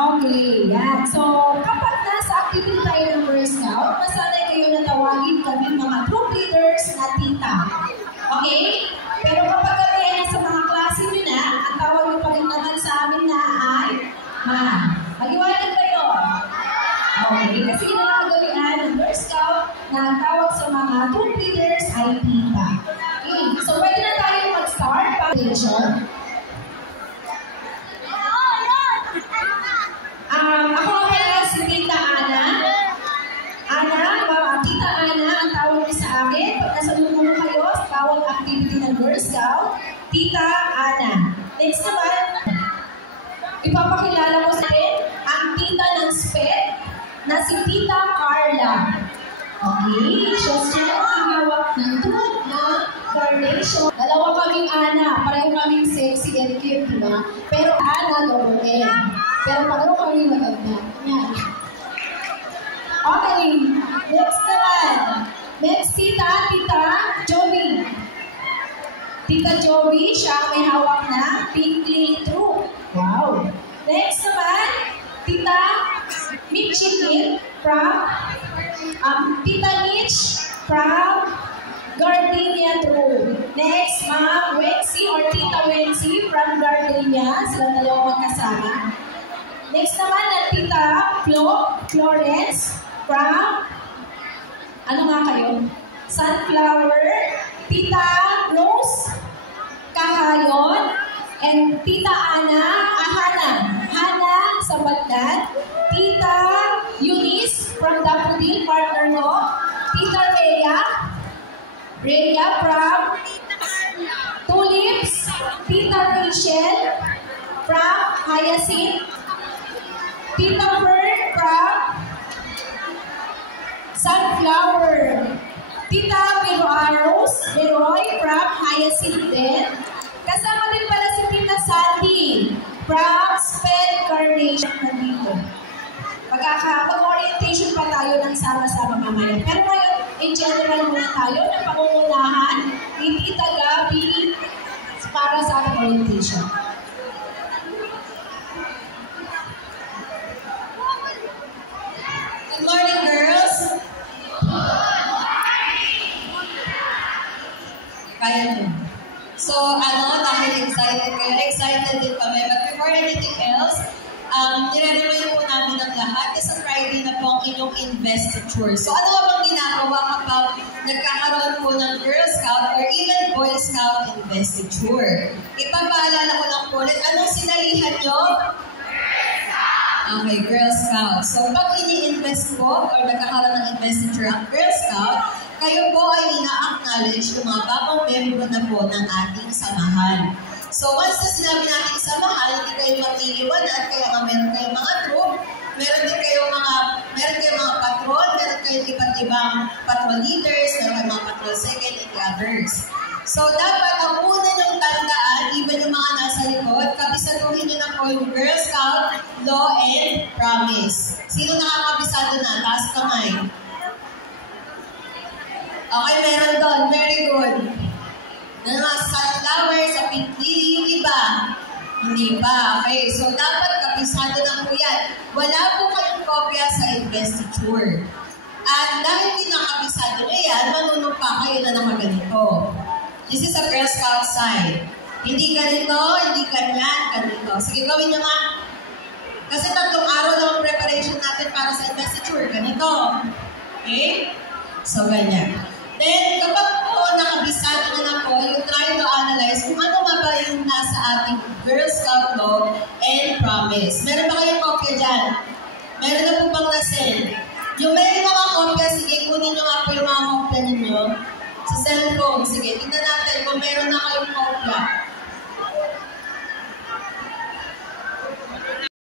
Okay, yan. So, kapag nasa activity tayo ng Girl Scout, masanay kayo na tawagin kami mga troop leaders na tita. Okay? Pero kapag kami ay nasa mga klase nyo na, ang tawag nyo pa rin naman sa amin na ay ma. Mag-iwanan kayo. Okay, kasi ginagawin ng Girl Scout na ang tawag sa mga troop leaders ay tita. Okay, so pwede na tayo mag-start. Attention. Ako kaya si Tita Ana. Tita Ana, ang tawag niyo sa akin. Pag nasa lumo kayo, sa bawat activity ng Girl Scout, Tita Ana. Next naman, ipapakilala ko sa akin ang tita ng SPED na si Tita Carla. Okay, siya ang hawak ng tulad ng carnation. Dalawa kaming Ana, pareho kaming sexy and cute, diba? Pero Ana, double N. Pero pareho kami maganda. Yan. Okay, next naman. Next Tita Joey. Tita Joey, siya ang may hawak na pink lily troop. Wow. Next naman, Tita Mitchie from Tita Mitch from Gardenia troop. Next, Ma'am Wency or Tita Wency from Gardenia. Sila dalawang magkasama. Next naman na Tita Florence from, ano nga kayo? Sunflower, Tita Rose Kahayon, and Tita Hana sa Bagdad, Tita Eunice from Daffodil, partner mo, Tita Rhea from Tulips, Tita Rachel from Hyacinth, Tita Fern from Sunflower, Tita Leroy from Hyacinth din. Kasama din pala si Tita Sandy from SPED Carnation nandito. Mag-orientation pa tayo ng sama-sama mamaya. Pero ngayon, in general muna tayo na pangungunahan ni Tita Gabi para sa ating orientation. Good morning, girls. Kaya nyo. So, dahil excited din kami. But before anything else, nire-remind po namin ng lahat na sa Friday na po ang inyong investiture. So, ano ba bang ginagawa kapag nagkakaroon po ng Girl Scout or even Boy Scout investiture? Ipapaalala ko lang po ulit, anong sinalihan nyo? Okay, Girl Scout. So, pag ini-invest po or nagkakaroon ng investiture ang Girl Scout, kayo po ay ina-acknowledge ng mga bagong member na po ng ating samahan. So, once na sinabi natin samahan, hindi kayo mag-iiwanan, kaya nga meron kayong mga troop, meron kayong mga patrol, meron kayong iba't ibang patrol leaders, meron kayong mga patrol second and others. So, dapat ang una niyong tandaan, even yung mga nasa likod, kabisaduhin niyo na po yung Girl Scout, Law, and Promise. Sino nakakabisado na? Taas kamay. Okay, meron doon. Very good. Na mga sunflower sa pink lily, yung iba. Hindi pa. Okay, so dapat kabisado na po yan. Wala po kayong kopya sa investiture. At dahil pinakabisado nyo yan, manunumpa kayo na naman ganito. This is a Girl Scout side. Hindi ganito, hindi ganyan, ganito. Sige, gawin nyo nga. Kasi 3 araw lang ang preparation natin para sa investiture. Ganito. Okay? So, ganyan. Then, kapag po nakabisado na po, you try to analyze kung ano nga ba yung nasa ating Girl Scout Law and Promise. Meron ba kayong kopya dyan? Meron na po bang na-send? Yung meron mga kopya, sige, kunin nyo nga po yung mga kopya ninyo sa cellphone. Sige, tingnan natin kung meron na kayong kopya.